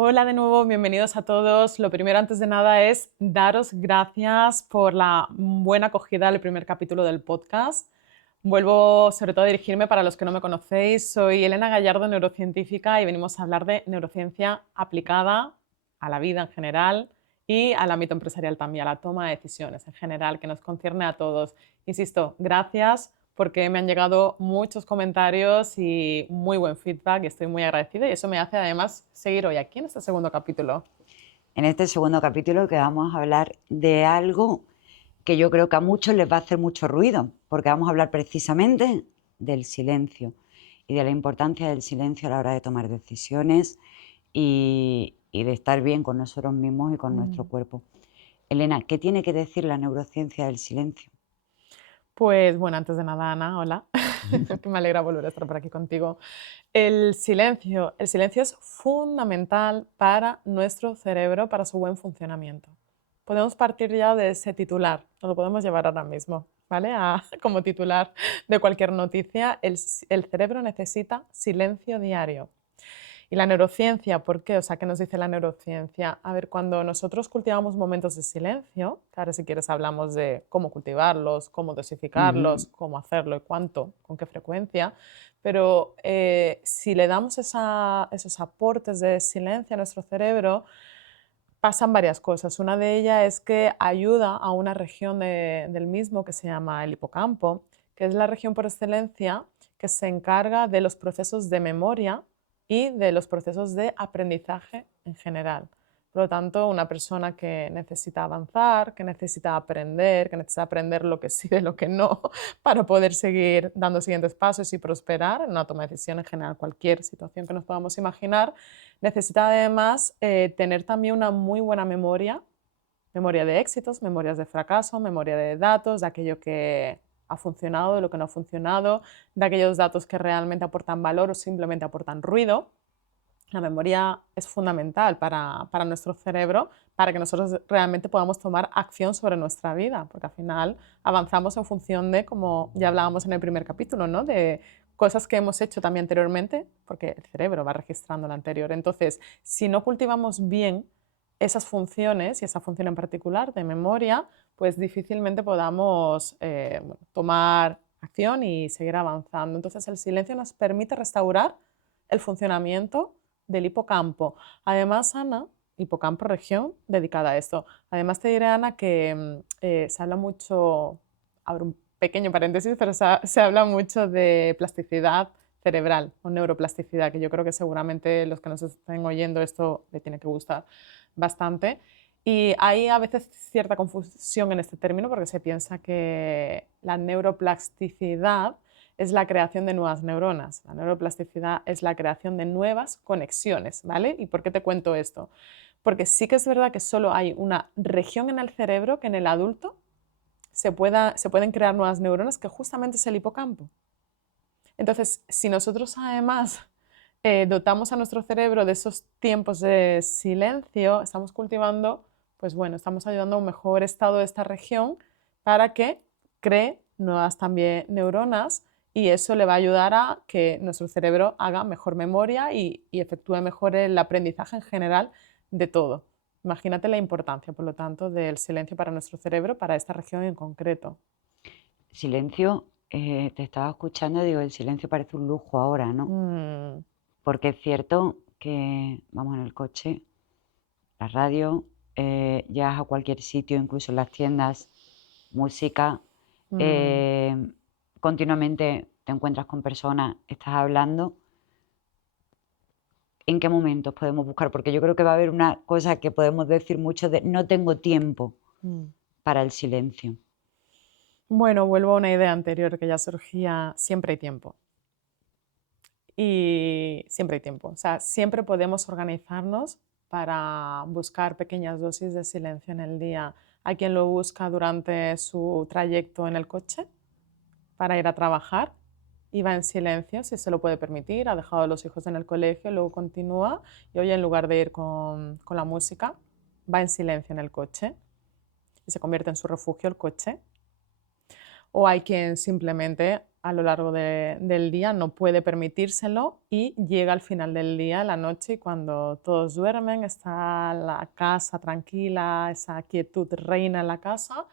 Hola de nuevo, bienvenidos a todos. Lo primero, antes de nada, es daros gracias por la buena acogida del primer capítulo del podcast. Vuelvo sobre todo a dirigirme para los que no me conocéis. Soy Elena Gallardo, neurocientífica, y venimos a hablar de neurociencia aplicada a la vida en general y al ámbito empresarial también, a la toma de decisiones en general, que nos concierne a todos. Insisto, gracias porque me han llegado muchos comentarios y muy buen feedback y estoy muy agradecida y eso me hace además seguir hoy aquí en este segundo capítulo. En este segundo capítulo que vamos a hablar de algo que yo creo que a muchos les va a hacer mucho ruido, porque vamos a hablar precisamente del silencio y de la importancia del silencio a la hora de tomar decisiones y de estar bien con nosotros mismos y con nuestro cuerpo. Elena, ¿qué tiene que decir la neurociencia del silencio? Pues bueno, antes de nada, Ana, hola, que me alegra volver a estar por aquí contigo. El silencio es fundamental para nuestro cerebro, para su buen funcionamiento. Podemos partir ya de ese titular, nos lo podemos llevar ahora mismo, ¿vale? Como titular de cualquier noticia, el cerebro necesita silencio diario. Y la neurociencia, ¿por qué? O sea, ¿qué nos dice la neurociencia? A ver, cuando nosotros cultivamos momentos de silencio, que ahora si quieres hablamos de cómo cultivarlos, cómo dosificarlos, cómo hacerlo y cuánto, con qué frecuencia, pero si le damos esos aportes de silencio a nuestro cerebro, pasan varias cosas. Una de ellas es que ayuda a una región del mismo que se llama el hipocampo, que es la región por excelencia que se encarga de los procesos de memoria y de los procesos de aprendizaje en general. Por lo tanto, una persona que necesita avanzar, que necesita aprender lo que sí de lo que no, para poder seguir dando siguientes pasos y prosperar en una toma de decisión en general, cualquier situación que nos podamos imaginar, necesita además tener también una muy buena memoria, memoria de éxitos, memorias de fracaso, memoria de datos, de aquello que ha funcionado, de lo que no ha funcionado, de aquellos datos que realmente aportan valor o simplemente aportan ruido. La memoria es fundamental para nuestro cerebro, para que nosotros realmente podamos tomar acción sobre nuestra vida, porque al final avanzamos en función de, como ya hablábamos en el primer capítulo, ¿no? De cosas que hemos hecho también anteriormente, porque el cerebro va registrando lo anterior. Entonces, si no cultivamos bien esas funciones, y esa función en particular de memoria, pues difícilmente podamos tomar acción y seguir avanzando. Entonces, el silencio nos permite restaurar el funcionamiento del hipocampo. Además, Ana, hipocampo región dedicada a esto. Además, te diré, Ana, que se habla mucho, abro un pequeño paréntesis, pero se habla mucho de plasticidad cerebral o neuroplasticidad, que yo creo que seguramente los que nos estén oyendo esto le tiene que gustar bastante. Y hay a veces cierta confusión en este término porque se piensa que la neuroplasticidad es la creación de nuevas neuronas. La neuroplasticidad es la creación de nuevas conexiones, ¿vale? ¿Y por qué te cuento esto? Porque sí que es verdad que solo hay una región en el cerebro que en el adulto se pueden crear nuevas neuronas, que justamente es el hipocampo. Entonces, si nosotros además dotamos a nuestro cerebro de esos tiempos de silencio, estamos cultivando, pues bueno, estamos ayudando a un mejor estado de esta región para que cree nuevas también neuronas y eso le va a ayudar a que nuestro cerebro haga mejor memoria y efectúe mejor el aprendizaje en general de todo. Imagínate la importancia, por lo tanto, del silencio para nuestro cerebro, para esta región en concreto. Silencio, te estaba escuchando y digo, el silencio parece un lujo ahora, ¿no? Mm, Porque es cierto que vamos en el coche, la radio, llegas a cualquier sitio, incluso en las tiendas, música, mm. eh, continuamente te encuentras con personas, estás hablando. ¿En qué momentos podemos buscar? Porque yo creo que va a haber una cosa que podemos decir mucho de no tengo tiempo Mm. para el silencio. Bueno, vuelvo a una idea anterior que ya surgía, siempre hay tiempo. Y siempre hay tiempo. O sea, siempre podemos organizarnos para buscar pequeñas dosis de silencio en el día. Hay quien lo busca durante su trayecto en el coche para ir a trabajar y va en silencio, si se lo puede permitir, ha dejado a los hijos en el colegio, luego continúa y hoy en lugar de ir con la música, va en silencio en el coche y se convierte en su refugio el coche. O hay quien simplemente a lo largo del día, no puede permitírselo y llega al final del día, la noche, y cuando todos duermen, está la casa tranquila, esa quietud reina en la casa,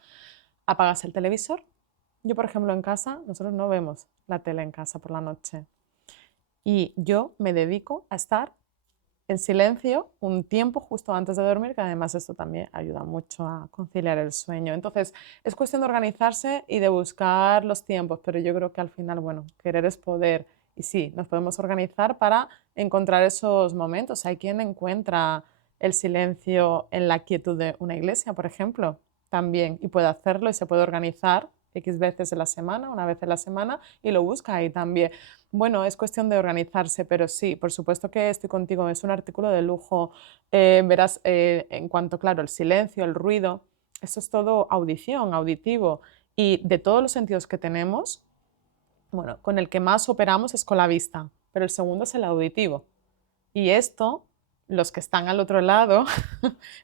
apagas el televisor. Yo, por ejemplo, en casa, nosotros no vemos la tele en casa por la noche y yo me dedico a estar en silencio un tiempo justo antes de dormir, que además esto también ayuda mucho a conciliar el sueño. Entonces, es cuestión de organizarse y de buscar los tiempos, pero yo creo que al final, bueno, querer es poder. Y sí, nos podemos organizar para encontrar esos momentos. Hay quien encuentra el silencio en la quietud de una iglesia, por ejemplo, también, y puede hacerlo y se puede organizar X veces en la semana, una vez en la semana, y lo busca ahí también. Bueno, es cuestión de organizarse, pero sí, por supuesto que estoy contigo, es un artículo de lujo. Verás, en cuanto, claro, el silencio, el ruido, esto es todo audición, auditivo, y de todos los sentidos que tenemos, bueno, con el que más operamos es con la vista, pero el segundo es el auditivo. Y esto, los que están al otro lado,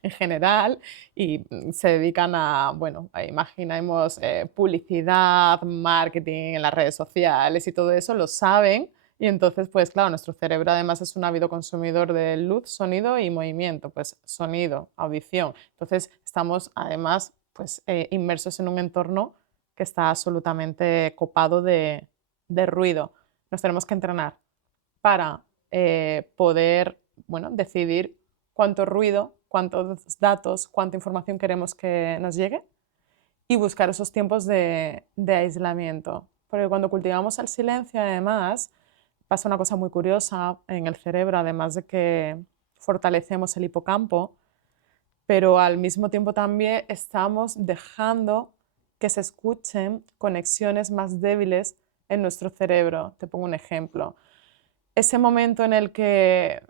en general, y se dedican a, bueno, imaginemos publicidad, marketing en las redes sociales y todo eso, lo saben. Y entonces, pues claro, nuestro cerebro además es un ávido consumidor de luz, sonido y movimiento, pues sonido, audición. Entonces, estamos además pues inmersos en un entorno que está absolutamente copado de ruido. Nos tenemos que entrenar para poder, bueno, decidir cuánto ruido, cuántos datos, cuánta información queremos que nos llegue y buscar esos tiempos de aislamiento. Porque cuando cultivamos el silencio, además, pasa una cosa muy curiosa en el cerebro, además de que fortalecemos el hipocampo, pero al mismo tiempo también estamos dejando que se escuchen conexiones más débiles en nuestro cerebro. Te pongo un ejemplo. Ese momento en el que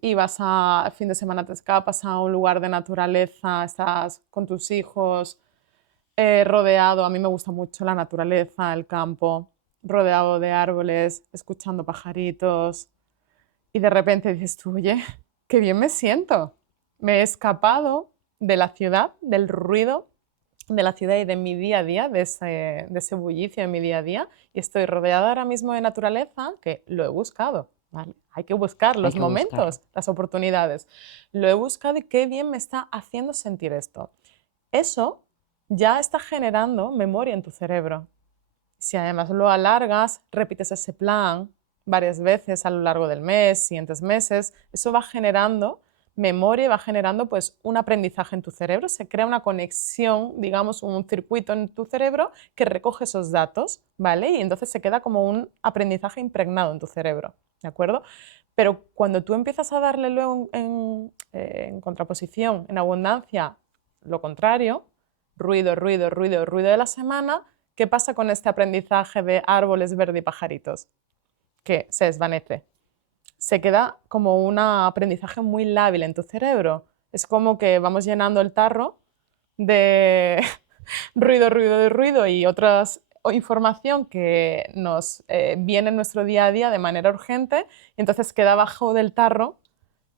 ibas a fin de semana, te escapas a un lugar de naturaleza, estás con tus hijos, rodeado, a mí me gusta mucho la naturaleza, el campo, rodeado de árboles, escuchando pajaritos, y de repente dices tú, oye, qué bien me siento. Me he escapado de la ciudad, del ruido de la ciudad y de mi día a día, de ese bullicio en mi día a día, y estoy rodeada ahora mismo de naturaleza que lo he buscado. ¿Vale? Hay que buscar Hay los que buscarlo. momentos, las oportunidades. Lo he buscado y qué bien me está haciendo sentir esto. Eso ya está generando memoria en tu cerebro. Si además lo alargas, repites ese plan varias veces a lo largo del mes, siguientes meses, eso va generando memoria y va generando pues un aprendizaje en tu cerebro, se crea una conexión, digamos, un circuito en tu cerebro que recoge esos datos, ¿vale? Y entonces se queda como un aprendizaje impregnado en tu cerebro, ¿de acuerdo? Pero cuando tú empiezas a darle luego en contraposición, en abundancia, lo contrario, ruido, ruido, ruido, ruido de la semana, ¿qué pasa con este aprendizaje de árboles verdes y pajaritos? Que se desvanece. Se queda como un aprendizaje muy lábil en tu cerebro. Es como que vamos llenando el tarro de ruido, ruido, ruido y otras información que nos viene en nuestro día a día de manera urgente, y entonces queda abajo del tarro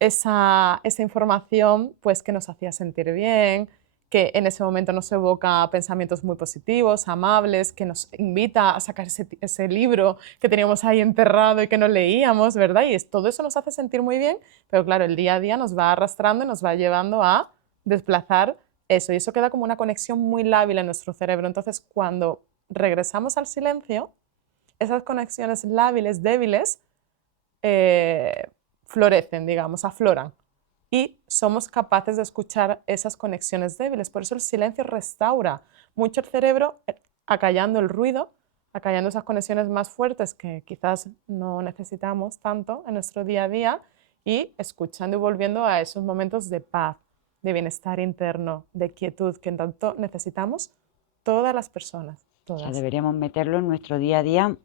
esa información pues, que nos hacía sentir bien, que en ese momento nos evoca pensamientos muy positivos, amables, que nos invita a sacar ese libro que teníamos ahí enterrado y que no leíamos, ¿verdad? Y todo eso nos hace sentir muy bien, pero claro, el día a día nos va arrastrando y nos va llevando a desplazar eso, y eso queda como una conexión muy lábil en nuestro cerebro. Entonces, cuando regresamos al silencio, esas conexiones lábiles, débiles, eh, florecen, digamos, afloran. Y somos capaces de escuchar esas conexiones débiles. Por eso el silencio restaura mucho el cerebro, acallando el ruido, acallando esas conexiones más fuertes que quizás no necesitamos tanto en nuestro día a día, y escuchando y volviendo a esos momentos de paz, de bienestar interno, de quietud que tanto necesitamos todas las personas, O sea, todas. deberíamos meterlo en nuestro día a día,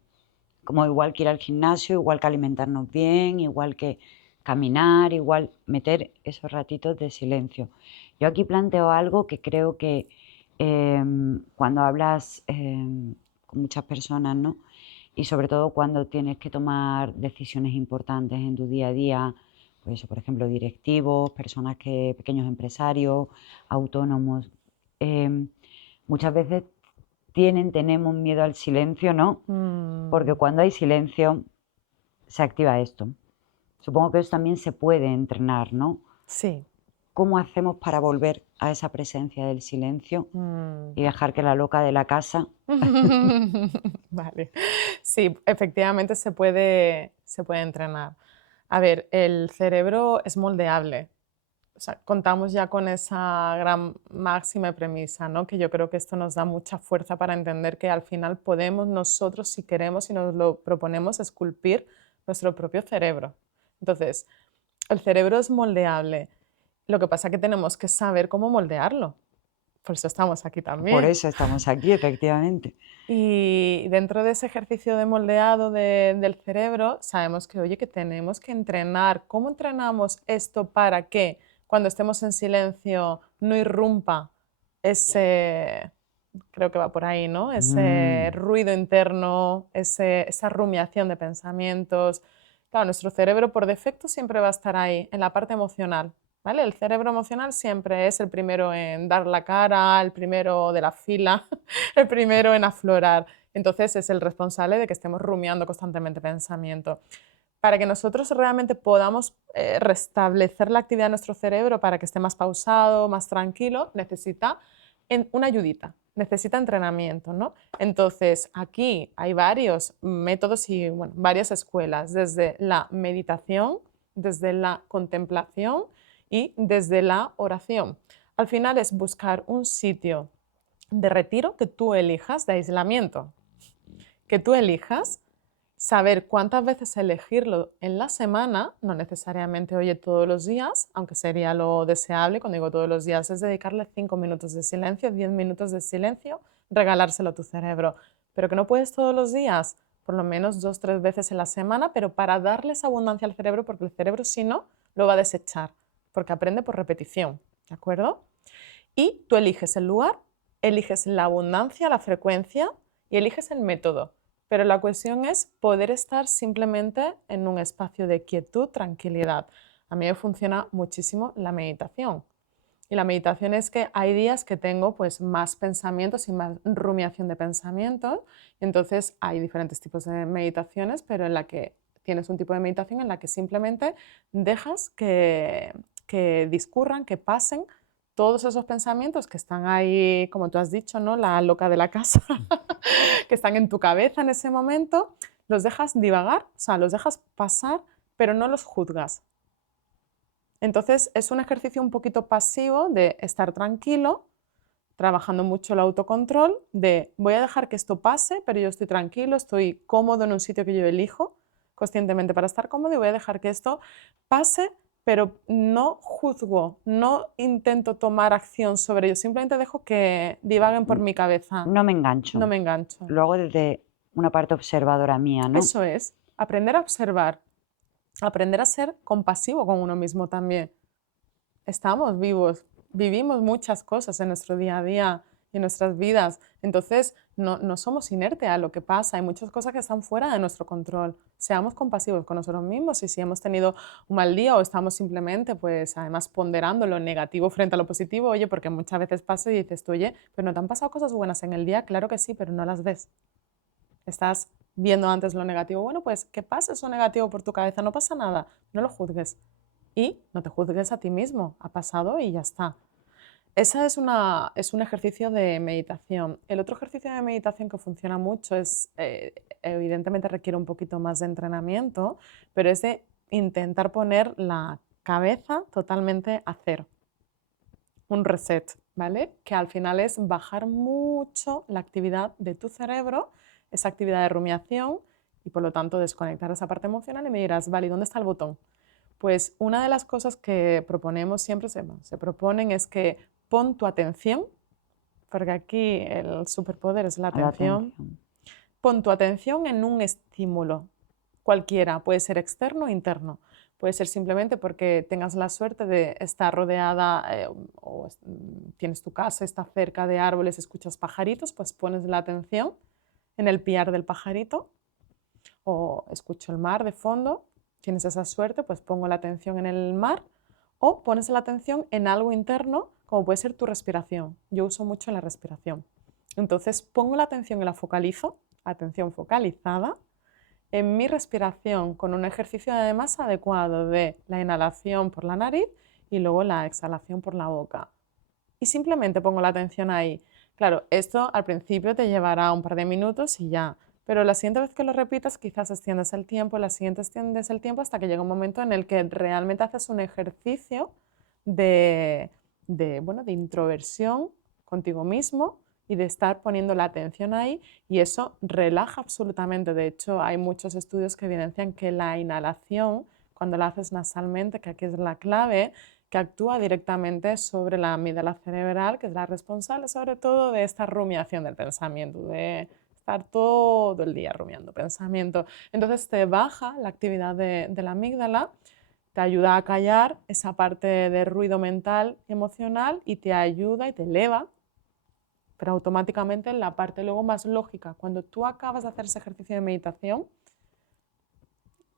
como igual que ir al gimnasio, igual que alimentarnos bien, igual que caminar, igual meter esos ratitos de silencio. Yo aquí planteo algo que creo que cuando hablas con muchas personas, ¿no? Y sobre todo cuando tienes que tomar decisiones importantes en tu día a día, pues eso, por ejemplo, directivos, pequeños empresarios, autónomos, muchas veces tenemos miedo al silencio, ¿no? Porque cuando hay silencio se activa esto. Supongo que eso también se puede entrenar, ¿no? Sí. ¿Cómo hacemos para volver a esa presencia del silencio y dejar que la loca de la casa... Vale. Sí, efectivamente se puede entrenar. A ver, el cerebro es moldeable. O sea, contamos ya con esa gran máxima y premisa, ¿no? Que yo creo que esto nos da mucha fuerza para entender que al final podemos nosotros, si queremos y nos lo proponemos, esculpir nuestro propio cerebro. Entonces, el cerebro es moldeable. Lo que pasa es que tenemos que saber cómo moldearlo. Por eso estamos aquí Por también. eso estamos aquí, efectivamente. Y dentro de ese ejercicio de moldeado del cerebro, sabemos que, oye, que tenemos que entrenar. ¿Cómo entrenamos esto para que cuando estemos en silencio no irrumpa ese, creo que va por ahí, ¿no? Ese ruido interno, esa rumiación de pensamientos? Claro, nuestro cerebro por defecto siempre va a estar ahí, en la parte emocional. ¿Vale? El cerebro emocional siempre es el primero en dar la cara, el primero de la fila, el primero en aflorar. Entonces es el responsable de que estemos rumiando constantemente pensamiento. Para que nosotros realmente podamos restablecer la actividad de nuestro cerebro para que esté más pausado, más tranquilo, necesita una ayudita, necesita entrenamiento, ¿no? Entonces aquí hay varios métodos y bueno, varias escuelas, desde la meditación, desde la contemplación y desde la oración. Al final es buscar un sitio de retiro que tú elijas, de aislamiento, que tú elijas, saber cuántas veces elegirlo en la semana, no necesariamente, oye, todos los días, aunque sería lo deseable, cuando digo todos los días, es dedicarle 5 minutos de silencio, 10 minutos de silencio, regalárselo a tu cerebro. Pero que no puedes todos los días, por lo menos 2 o 3 veces en la semana, pero para darles abundancia al cerebro, porque el cerebro si no, lo va a desechar, porque aprende por repetición, ¿de acuerdo? Y tú eliges el lugar, eliges la abundancia, la frecuencia y eliges el método. Pero la cuestión es poder estar simplemente en un espacio de quietud, tranquilidad. A mí me funciona muchísimo la meditación. Y la meditación es que hay días que tengo pues más pensamientos y más rumiación de pensamientos. Entonces hay diferentes tipos de meditaciones, pero en la que tienes un tipo de meditación en la que simplemente dejas que discurran, que pasen todos esos pensamientos que están ahí, como tú has dicho, ¿no? La loca de la casa, que están en tu cabeza en ese momento, los dejas divagar, o sea, los dejas pasar, pero no los juzgas. Entonces es un ejercicio un poquito pasivo de estar tranquilo, trabajando mucho el autocontrol, de voy a dejar que esto pase, pero yo estoy tranquilo, estoy cómodo en un sitio que yo elijo conscientemente para estar cómodo y voy a dejar que esto pase, pero no juzgo, no intento tomar acción sobre ello, simplemente dejo que divaguen por mi cabeza. No me engancho. No me engancho. Lo hago desde una parte observadora mía, ¿no? Eso es, aprender a observar, aprender a ser compasivo con uno mismo también. Estamos vivos, vivimos muchas cosas en nuestro día a día y en nuestras vidas, entonces no somos inertes a lo que pasa, hay muchas cosas que están fuera de nuestro control. Seamos compasivos con nosotros mismos y si hemos tenido un mal día o estamos simplemente, pues además ponderando lo negativo frente a lo positivo, oye, porque muchas veces pasa y dices tú, oye, pero ¿no te han pasado cosas buenas en el día? Claro que sí, pero no las ves. Estás viendo antes lo negativo. Bueno, pues que pase eso negativo por tu cabeza, no pasa nada, no lo juzgues. Y no te juzgues a ti mismo, ha pasado y ya está. Ese es un ejercicio de meditación. El otro ejercicio de meditación que funciona mucho es, evidentemente requiere un poquito más de entrenamiento, pero es de intentar poner la cabeza totalmente a cero. Un reset, ¿vale? Que al final es bajar mucho la actividad de tu cerebro, esa actividad de rumiación, y por lo tanto desconectar esa parte emocional y me dirás, vale, ¿y dónde está el botón? Pues una de las cosas que proponemos siempre, se proponen es que pon tu atención, porque aquí el superpoder es la atención. Pon tu atención en un estímulo cualquiera, puede ser externo o interno. Puede ser simplemente porque tengas la suerte de estar rodeada o tienes tu casa, estás cerca de árboles, escuchas pajaritos, pues pones la atención en el piar del pajarito o escucho el mar de fondo. Tienes esa suerte, pues pongo la atención en el mar o pones la atención en algo interno, como puede ser tu respiración. Yo uso mucho la respiración. Entonces pongo la atención y la focalizo, atención focalizada, en mi respiración con un ejercicio además adecuado de la inhalación por la nariz y luego la exhalación por la boca. Y simplemente pongo la atención ahí. Claro, esto al principio te llevará un par de minutos y ya, pero la siguiente vez que lo repitas quizás extiendes el tiempo, la siguiente extiendes el tiempo hasta que llega un momento en el que realmente haces un ejercicio de, de introversión contigo mismo y de estar poniendo la atención ahí, y eso relaja absolutamente. De hecho, hay muchos estudios que evidencian que la inhalación, cuando la haces nasalmente, que aquí es la clave, que actúa directamente sobre la amígdala cerebral, que es la responsable sobre todo de esta rumiación del pensamiento, de estar todo el día rumiando pensamiento. Entonces te baja la actividad de la amígdala, te ayuda a callar esa parte de ruido mental y emocional y te ayuda y te eleva, pero automáticamente en la parte luego más lógica. Cuando tú acabas de hacer ese ejercicio de meditación,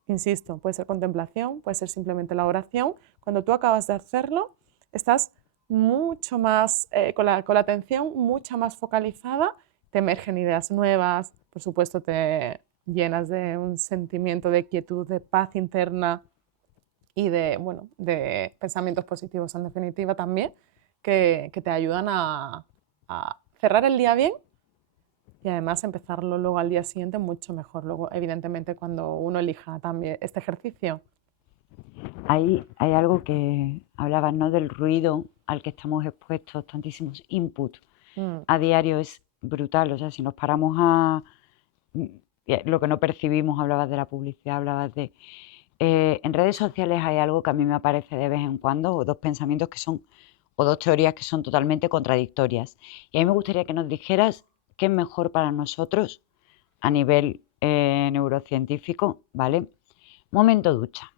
insisto, puede ser contemplación, puede ser simplemente la oración, cuando tú acabas de hacerlo, estás mucho más, con la atención mucho más focalizada, te emergen ideas nuevas, por supuesto te llenas de un sentimiento de quietud, de paz interna y de pensamientos positivos en definitiva también, que te ayudan a cerrar el día bien y además empezarlo luego al día siguiente mucho mejor. Luego, evidentemente, cuando uno elija también este ejercicio. Hay algo que hablabas, ¿no? Del ruido al que estamos expuestos, tantísimos inputs a diario es brutal. O sea, si nos paramos a lo que no percibimos, hablabas de la publicidad, hablabas de... en redes sociales hay algo que a mí me aparece de vez en cuando, o dos pensamientos que son, o dos teorías que son totalmente contradictorias. Y a mí me gustaría que nos dijeras qué es mejor para nosotros a nivel neurocientífico, ¿vale? Momento ducha.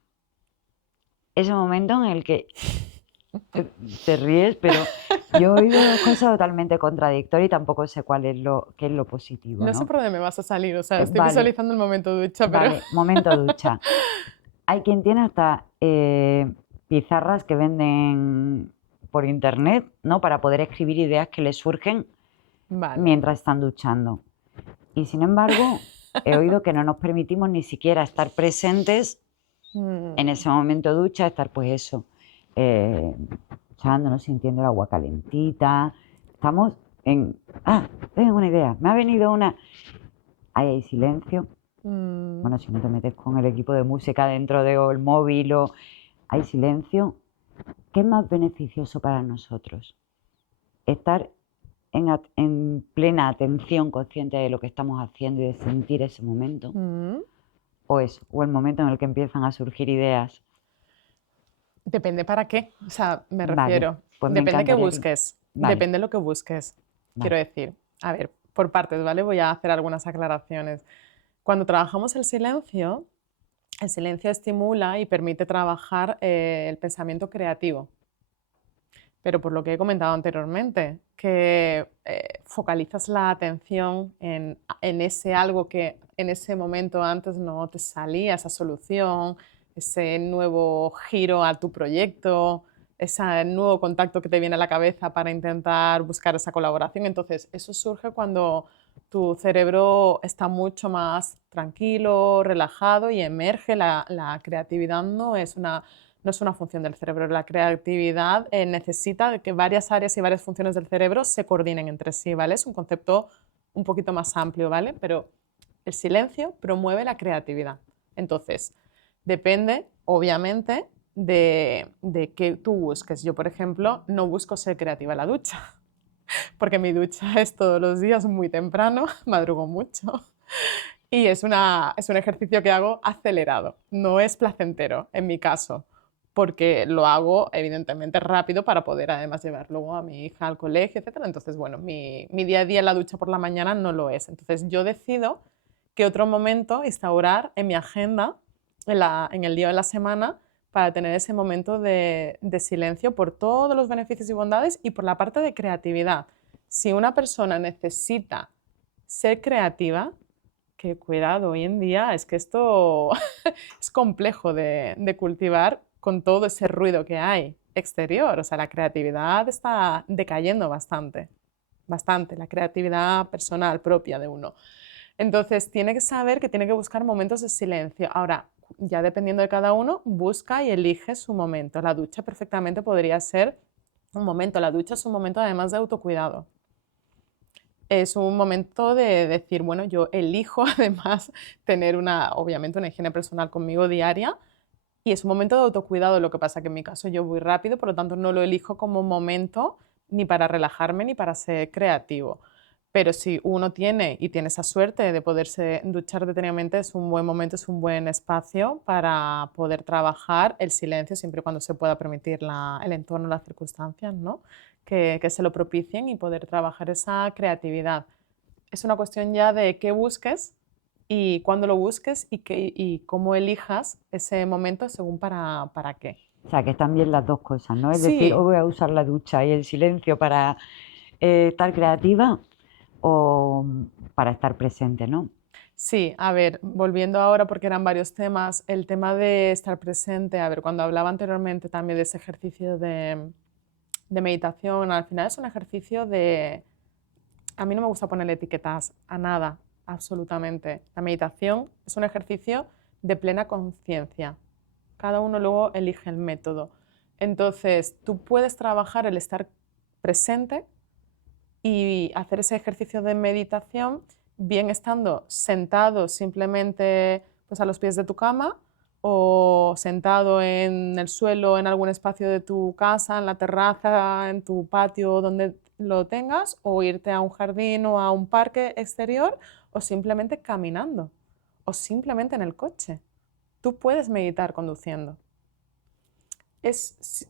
Ese momento en el que te ríes, pero yo he oído dos cosas totalmente contradictorias y tampoco sé qué es lo positivo, No sé ¿no? por dónde me vas a salir, o sea, estoy Vale, visualizando el momento ducha, pero... vale, momento ducha. Hay quien tiene hasta pizarras que venden por internet, ¿no? Para poder escribir ideas que les surgen Vale. mientras están duchando. Y sin embargo, he oído que no nos permitimos ni siquiera estar presentes en ese momento ducha, estar pues eso, duchándonos, sintiendo el agua calentita. Estamos en... tengo una idea, me ha venido una... Ahí hay silencio. Bueno, si no te metes con el equipo de música dentro del móvil o... Hay silencio. ¿Qué es más beneficioso para nosotros? ¿Estar en plena atención consciente de lo que estamos haciendo y de sentir ese momento? ¿O eso? ¿O el momento en el que empiezan a surgir ideas? Depende para qué, o sea, me Vale, refiero. pues me Depende qué encantaría que... busques, Vale, depende lo que busques. Quiero vale. decir, a ver, por partes, ¿vale? Voy a hacer algunas aclaraciones. Cuando trabajamos el silencio estimula y permite trabajar el pensamiento creativo. Pero por lo que he comentado anteriormente, que focalizas la atención en ese algo que en ese momento antes no te salía, esa solución, ese nuevo giro a tu proyecto, ese nuevo contacto que te viene a la cabeza para intentar buscar esa colaboración. Entonces, eso surge cuando tu cerebro está mucho más tranquilo, relajado y emerge la creatividad. No es una función del cerebro. La creatividad necesita de que varias áreas y varias funciones del cerebro se coordinen entre sí, ¿vale? Es un concepto un poquito más amplio, ¿vale? Pero el silencio promueve la creatividad. Entonces, depende, obviamente, de qué tú busques. Yo, por ejemplo, no busco ser creativa en la ducha, porque mi ducha es todos los días muy temprano, madrugo mucho. Y es un ejercicio que hago acelerado, no es placentero en mi caso, porque lo hago evidentemente rápido para poder además llevar luego a mi hija al colegio, etc. Entonces, bueno, mi día a día en la ducha por la mañana no lo es. Entonces, yo decido qué otro momento instaurar en mi agenda, en el día de la semana, para tener ese momento de silencio por todos los beneficios y bondades y por la parte de creatividad. Si una persona necesita ser creativa, que cuidado, hoy en día es que esto es complejo de cultivar con todo ese ruido que hay exterior. O sea, la creatividad está decayendo bastante, bastante, la creatividad personal propia de uno. Entonces, tiene que saber que tiene que buscar momentos de silencio. Ahora, ya dependiendo de cada uno, busca y elige su momento. La ducha perfectamente podría ser un momento. La ducha es un momento además de autocuidado. Es un momento de decir, bueno, yo elijo además tener obviamente una higiene personal conmigo diaria y es un momento de autocuidado. Lo que pasa que en mi caso yo voy rápido, por lo tanto no lo elijo como un momento ni para relajarme ni para ser creativo. Pero si uno tiene y tiene esa suerte de poderse duchar detenidamente, es un buen momento, es un buen espacio para poder trabajar el silencio siempre y cuando se pueda permitir el entorno, las circunstancias, ¿no? Que se lo propicien y poder trabajar esa creatividad. Es una cuestión ya de qué busques y cuándo lo busques y cómo elijas ese momento según para qué. O sea, que están bien las dos cosas, ¿no? Es decir, o Sí, voy a usar la ducha y el silencio para estar creativa o para estar presente, ¿no? sí, a ver, volviendo ahora porque eran varios temas, el tema de estar presente, a ver, cuando hablaba anteriormente también de ese ejercicio de meditación, al final es un ejercicio de... A mí no me gusta ponerle etiquetas a nada, absolutamente. La meditación es un ejercicio de plena conciencia. Cada uno luego elige el método. Entonces, tú puedes trabajar el estar presente y hacer ese ejercicio de meditación bien estando sentado simplemente pues, a los pies de tu cama o sentado en el suelo en algún espacio de tu casa, en la terraza, en tu patio, donde lo tengas, o irte a un jardín o a un parque exterior o simplemente caminando o simplemente en el coche. Tú puedes meditar conduciendo. Es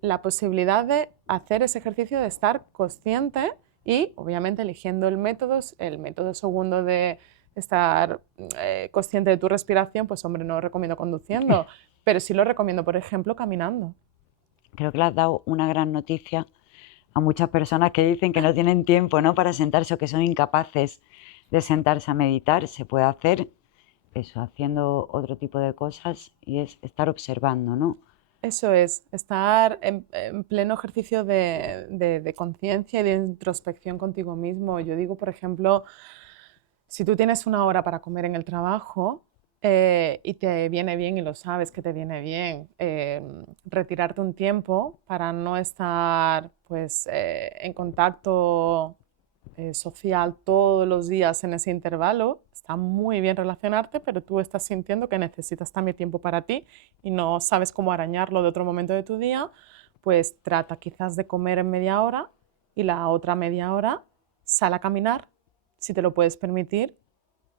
la posibilidad de hacer ese ejercicio de estar consciente y obviamente eligiendo el método segundo de estar consciente de tu respiración, pues hombre, no lo recomiendo conduciendo, pero sí lo recomiendo, por ejemplo, caminando. Creo que le has dado una gran noticia a muchas personas que dicen que no tienen tiempo, ¿no?, para sentarse o que son incapaces de sentarse a meditar. Se puede hacer eso haciendo otro tipo de cosas y es estar observando, ¿no? Eso es, estar en pleno ejercicio de conciencia y de introspección contigo mismo. Yo digo, por ejemplo, si tú tienes una hora para comer en el trabajo y te viene bien y lo sabes que te viene bien, retirarte un tiempo para no estar pues, en contacto social todos los días en ese intervalo, está muy bien relacionarte, pero tú estás sintiendo que necesitas también tiempo para ti y no sabes cómo arañarlo de otro momento de tu día, pues trata quizás de comer en media hora y la otra media hora sal a caminar, si te lo puedes permitir,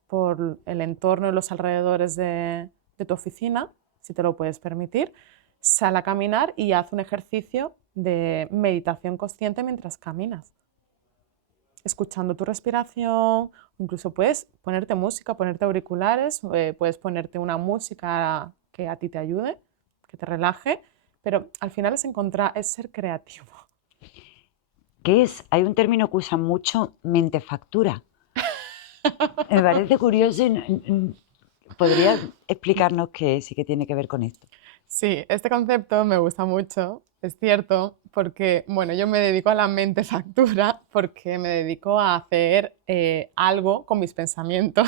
por el entorno y los alrededores de tu oficina, si te lo puedes permitir, sal a caminar y haz un ejercicio de meditación consciente mientras caminas escuchando tu respiración, incluso puedes ponerte música, ponerte auriculares, puedes ponerte una música que a ti te ayude, que te relaje, pero al final es ser creativo. ¿Qué es? Hay un término que usan mucho, mentefactura. Me parece curioso y ¿podrías explicarnos qué es y qué tiene que ver con esto? Sí, este concepto me gusta mucho, es cierto, porque bueno, yo me dedico a la mentefactura porque me dedico a hacer algo con mis pensamientos,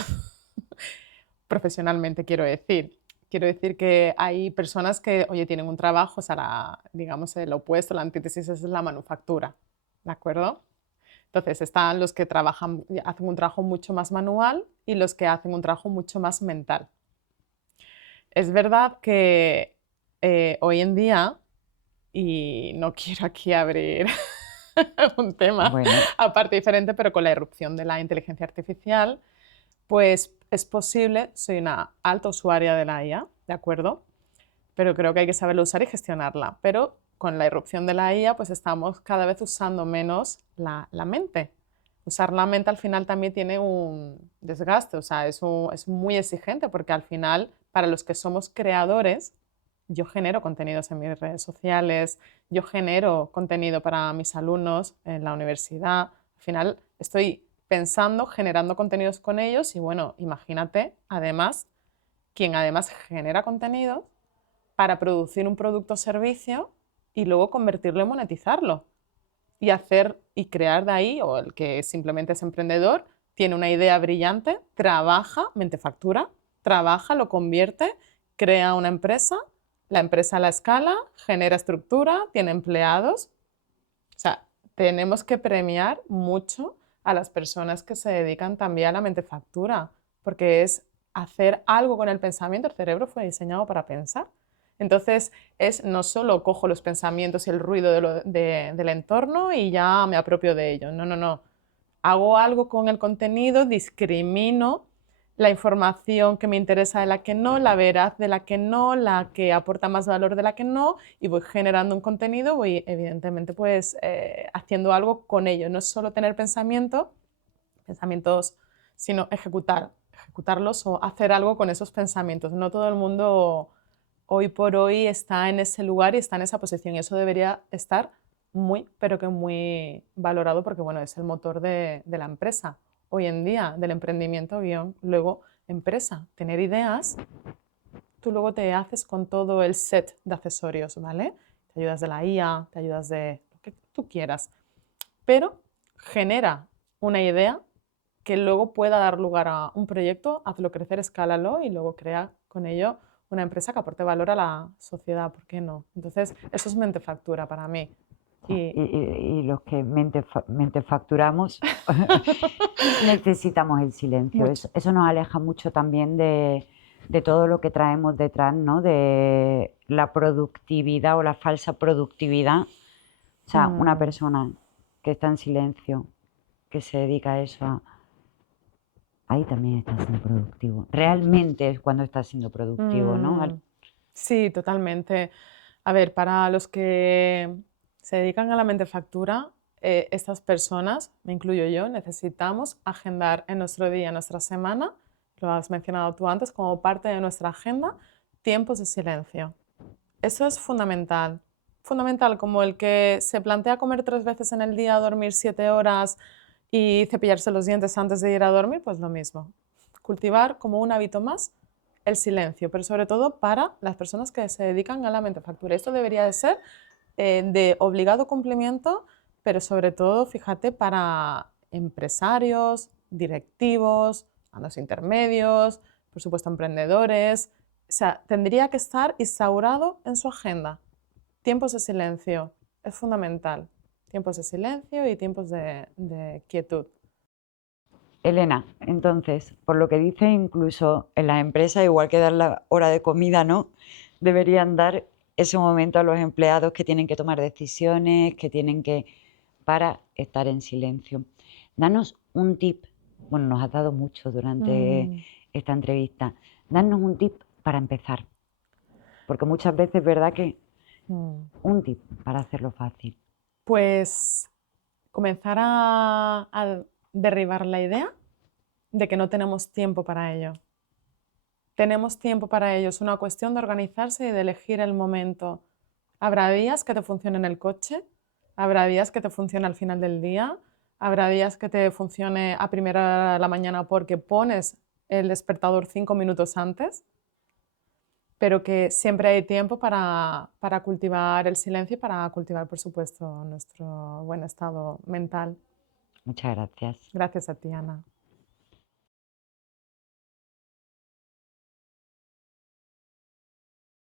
profesionalmente quiero decir. Quiero decir que hay personas que, oye, tienen un trabajo, o sea, digamos, el opuesto, la antítesis es la manufactura, ¿de acuerdo? Entonces, están los que trabajan, hacen un trabajo mucho más manual y los que hacen un trabajo mucho más mental. Es verdad que hoy en día, y no quiero aquí abrir un tema Bueno, aparte diferente, pero con la irrupción de la inteligencia artificial, pues es posible, soy una alta usuaria de la IA, ¿de acuerdo? Pero creo que hay que saberlo usar y gestionarla. Pero con la irrupción de la IA, pues estamos cada vez usando menos la mente. Usar la mente al final también tiene un desgaste, o sea, es muy exigente porque al final, para los que somos creadores, yo genero contenidos en mis redes sociales, yo genero contenido para mis alumnos en la universidad. Al final estoy pensando, generando contenidos con ellos y bueno, imagínate, además, quien además genera contenido para producir un producto o servicio y luego convertirlo y monetizarlo. y hacer y crear de ahí, o el que simplemente es emprendedor, tiene una idea brillante, trabaja, mentefactura, trabaja, lo convierte, crea una empresa, la empresa la escala, genera estructura, tiene empleados. O sea, tenemos que premiar mucho a las personas que se dedican también a la mentefactura, porque es hacer algo con el pensamiento. El cerebro fue diseñado para pensar. Entonces, es no solo cojo los pensamientos y el ruido del entorno y ya me apropio de ello. No, no, no. Hago algo con el contenido, discrimino la información que me interesa de la que no, la veraz de la que no, la que aporta más valor de la que no, y voy generando un contenido, voy evidentemente pues haciendo algo con ello. No es solo tener pensamientos, sino ejecutarlos o hacer algo con esos pensamientos. No todo el mundo hoy por hoy está en ese lugar y está en esa posición, y eso debería estar muy, pero que muy valorado, porque bueno, es el motor de la empresa hoy en día, del emprendimiento guión, luego empresa, tener ideas, tú luego te haces con todo el set de accesorios, ¿vale? Te ayudas de la IA, te ayudas de lo que tú quieras, pero genera una idea que luego pueda dar lugar a un proyecto, hazlo crecer, escálalo y luego crea con ello una empresa que aporte valor a la sociedad, ¿por qué no? Entonces, eso es mentefactura para mí. Y Y los que mentefacturamos necesitamos el silencio. mucho. Eso nos aleja mucho también de todo lo que traemos detrás, ¿no? De la productividad o la falsa productividad. O sea, una Mm, persona que está en silencio, que se dedica a eso, ahí también está siendo productivo. Realmente es cuando está siendo productivo, ¿no? mm, sí, totalmente. A ver, para los que se dedican a la mentefactura, estas personas, me incluyo yo, necesitamos agendar en nuestro día, en nuestra semana, lo has mencionado tú antes, como parte de nuestra agenda, tiempos de silencio. Eso es fundamental. Fundamental, como el que se plantea comer 3 veces en el día, dormir 7 horas y cepillarse los dientes antes de ir a dormir, pues lo mismo. Cultivar como un hábito más el silencio, pero sobre todo para las personas que se dedican a la mentefactura. Esto debería de ser de obligado cumplimiento, pero sobre todo, fíjate, para empresarios, directivos, a los intermedios, por supuesto, emprendedores. O sea, tendría que estar instaurado en su agenda. Tiempos de silencio, es fundamental. Tiempos de silencio y tiempos de quietud. Elena, entonces, por lo que dice, incluso en las empresas, igual que dar la hora de comida, ¿no? Deberían dar ese momento a los empleados que tienen que tomar decisiones, para estar en silencio. Danos un tip, bueno, nos has dado mucho durante Mm, esta entrevista, danos un tip para empezar, porque muchas veces es verdad que mm. un tip para hacerlo fácil. Pues comenzar a derribar la idea de que no tenemos tiempo para ello. Tenemos tiempo para ello, es una cuestión de organizarse y de elegir el momento. Habrá días que te funcione en el coche, habrá días que te funcione al final del día, habrá días que te funcione a primera hora de la mañana porque pones el despertador 5 minutos antes, pero que siempre hay tiempo para cultivar el silencio y para cultivar, por supuesto, nuestro buen estado mental. Muchas gracias. Gracias a ti, Ana.